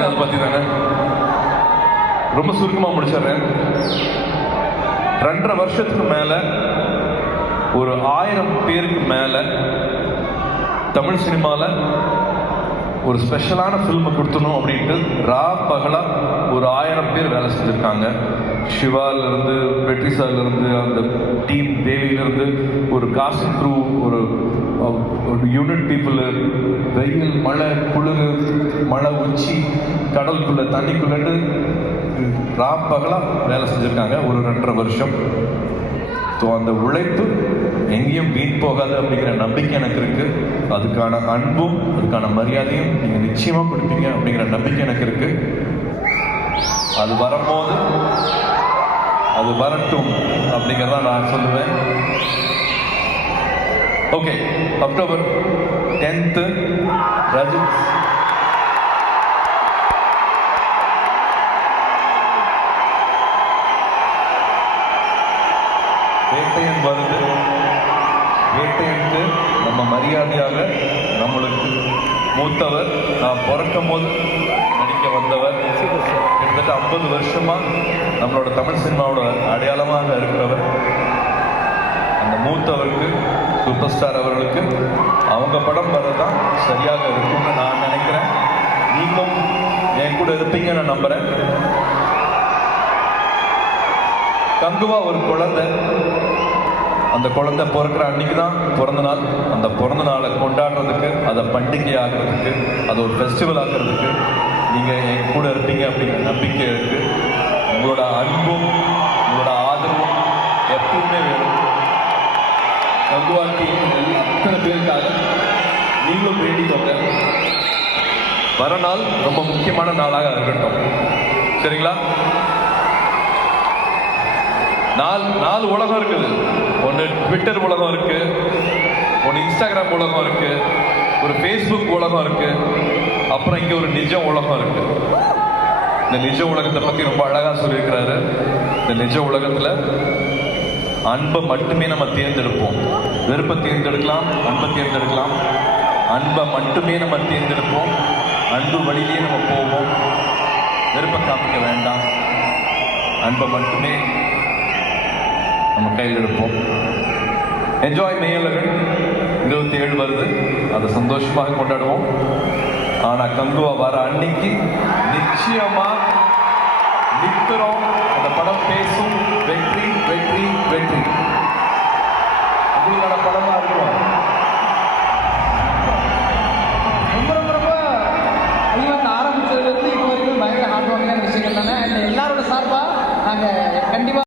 கேள்விப்பட்டிருக்காங்க அதை பற்றி தானே. ரொம்ப சுருக்கமாக முடிச்சிடுறேன். 2.5 வருஷத்துக்கு மேலே ஒரு 1000 பேருக்கு மேலே தமிழ் சினிமாவில் ஒரு ஸ்பெஷலான ஃபில்மை கொடுத்தணும் அப்படின்ட்டு பகலா ஒரு 1000 பேர் வேலை செஞ்சுருக்காங்க. சிவாலிருந்து, வெற்றி சார்லேருந்து, அந்த டீம் தேவியிலேருந்து, ஒரு காஸ்டிங் க்ரூ, ஒரு யூனிட் பீப்புள், வெயில், மழை, குளிர், மழை, உச்சி, கடலுக்குள்ளே, தண்ணிக்குள்ளேட்டு பகலாக வேலை செஞ்சுருக்காங்க ஒரு 2.5 வருஷம். ஸோ அந்த உழைப்பு எங்கேயும் வீண் போகாது அப்படிங்கிற நம்பிக்கை எனக்கு இருக்குது. அதுக்கான அன்பும் அதுக்கான மரியாதையும் நீங்கள் நிச்சயமாக கொடுப்பீங்க அப்படிங்கிற நம்பிக்கை எனக்கு இருக்குது. அது வரும்போது அது வரட்டும் அப்படிங்கிறத நான் சொல்லுவேன். ஓகே, அக்டோபர் 10 ரஜித் வேட்டையன் வருது. வேட்டையனுக்கு நம்ம மரியாதையாக, நம்மளுக்கு மூத்தவர், நான் பிறக்கும் போது நடிக்க வந்தவர், கிட்டத்தட்ட 50 வருஷமா நம்மளோட தமிழ் சினிமாவோட அடையாளமாக இருக்கிறவர், அந்த மூத்தவருக்கு, சூப்பர் ஸ்டார் அவர்களுக்கு அவங்க படம் வரதான் சரியாக இருக்கும்னு நான் நினைக்கிறேன். நீங்களும் என் கூட இருப்பீங்க நான் நம்புறேன். கங்குவா ஒரு குழந்தை, அந்த குழந்தை பிறக்கிற அன்னைக்கு தான் பிறந்த நாள். அந்த பிறந்த நாளை கொண்டாடுறதுக்கு, அதை பண்டிகை ஆகிறதுக்கு, அதை ஒரு ஃபெஸ்டிவல் ஆகிறதுக்கு நீங்கள் என் கூட இருப்பீங்க அப்படிங்கிற நம்பிக்கை இருக்குது. உங்களோட அன்பும் உங்களோட ஆதரவும் எப்பவுமே வேணும். கங்குவா டீம் அத்தனை பேருக்காக நீங்களும் வேண்டிக்கோங்க. வர நாள் ரொம்ப முக்கியமான நாளாக இருக்கட்டும், சரிங்களா? 4 உலகம் இருக்குது. ஒன்று ட்விட்டர் உலகம் இருக்கு, ஒன்று இன்ஸ்டாகிராம் உலகம் இருக்கு, ஒரு ஃபேஸ்புக் உலகம் இருக்கு, அப்புறம் இங்கே ஒரு நிஜ உலகம் இருக்கு. இந்த நிஜ உலகத்தை பற்றி ரொம்ப அழகாக சொல்லியிருக்கிறாரு. இந்த நிஜ உலகத்தில் அன்பை மட்டுமே நம்ம தேர்ந்தெடுப்போம். வெறுப்பை தேர்ந்தெடுக்கலாம், அன்பை தேர்ந்தெடுக்கலாம். அன்பை மட்டுமே நம்ம தேர்ந்தெடுப்போம். அன்பு வழியிலேயே நம்ம போவோம். வெறுப்பை காமிக்க வேண்டாம். அன்பை மட்டுமே நம்ம கையில் எடுப்போம். என்ஜாய் மெய்யழகன் 27 வருது, அதை சந்தோஷமாக கொண்டாடுவோம். ஆனால் கங்குவா வர அன்னைக்கு நிச்சயமா நிற்கிறோம். அந்த படம் பேசும். வெற்றி வெற்றி வெற்றி உங்களுக்கான படமா இருக்கும். ரொம்ப ரொம்ப ரொம்ப ஆரம்பிச்சதுலேருந்து இப்போ வரைக்கும் பயங்கர ஹார்ட் ஒர்க்கான விஷயங்கள் தானே. எல்லாரோட சார்பாக நாங்கள் கண்டிப்பாக